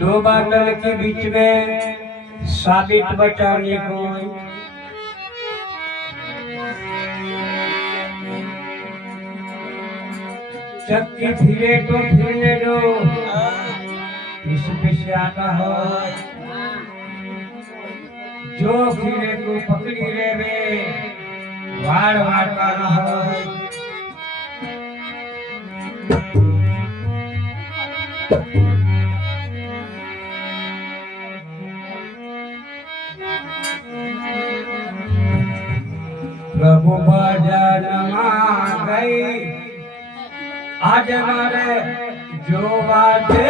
दो बादल के बीच में साबित बचाने को चक्की फिरे तो फिरने दो इस पीछे आता हो जो फिरे को तो पकड़ी में वे वार वार का रह thank you जगह जो बाजे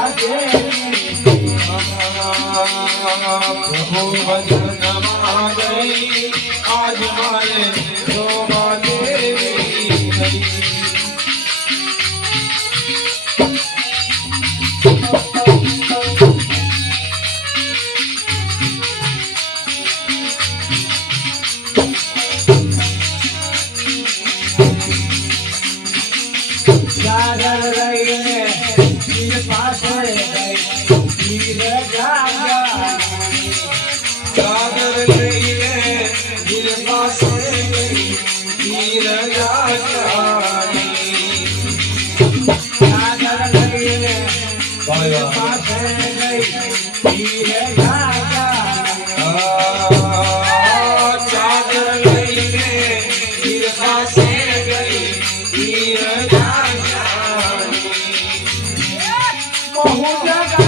I'm not going to पास रे गिर गागा चादर गई रे गिर पास Oh, uh -huh.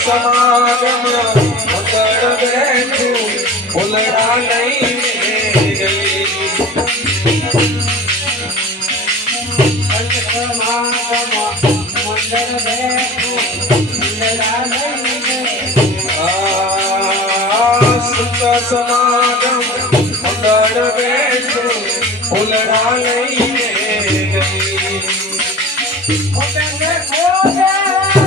समागम उतर बैठू भुलरा नहीं, नहीं समागम उतर बैठ उलरा नहीं, नहीं गई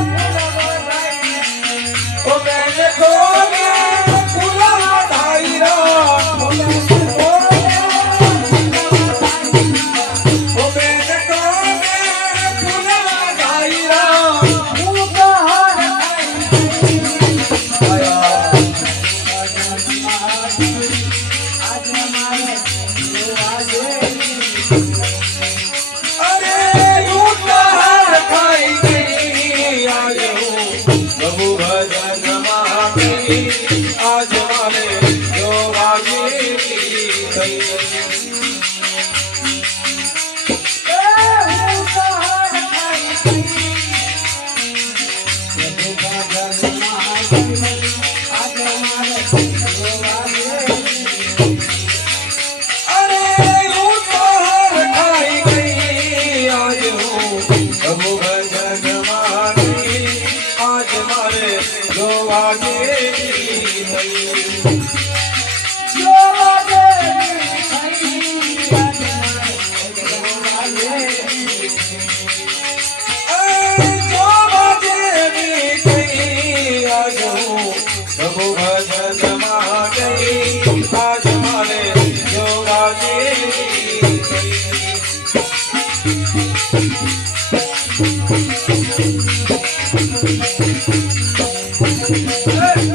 Hey.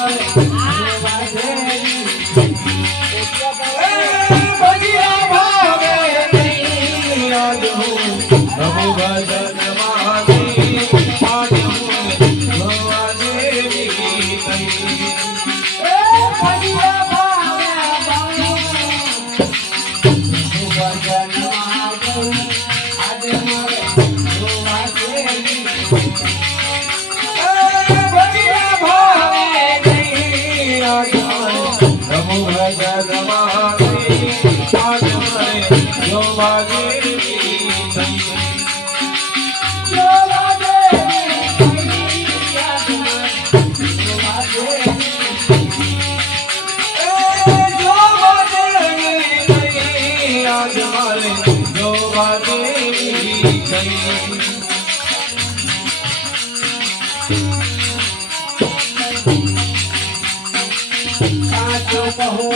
कहो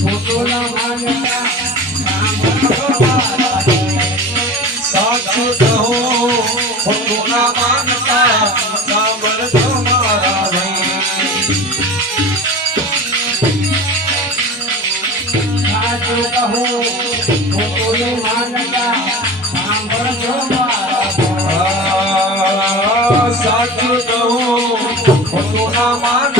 फोटो ना मानता कहो फोटो ना मानता सांबर तुम्हारा नहीं कहो फोटो मानता सांबर तुम्हारा साक्ष कहो फोटो ना मानता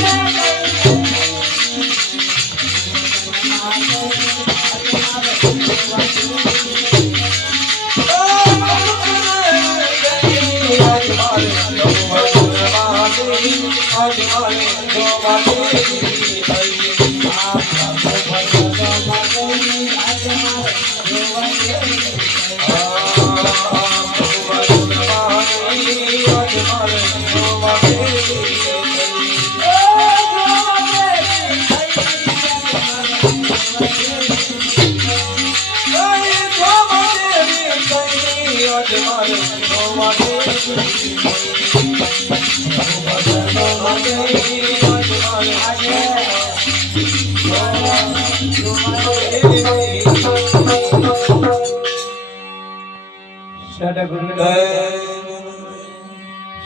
ਸਤਿਗੁਰੂ ਦਾ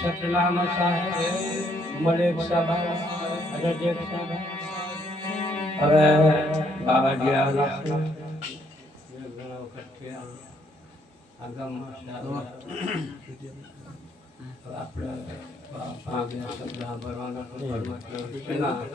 ਸਤਿਨਾਮ ਸਾਹਿਬ ਮਲੇਖ ਸਾਹਿਬ ਅਰਜੇਖ ਸਾਹਿਬ ਅਰੇ ਭਾਗਿਆਰ ਜੀ ਜਗਣਾ ਇਕੱਠੇ ਆ ਗਮ ਸ਼ਾਹਰ ਅਪਰਾ ਭਾਗਿਆਰ ਸਭਾ ਬਰਵਾ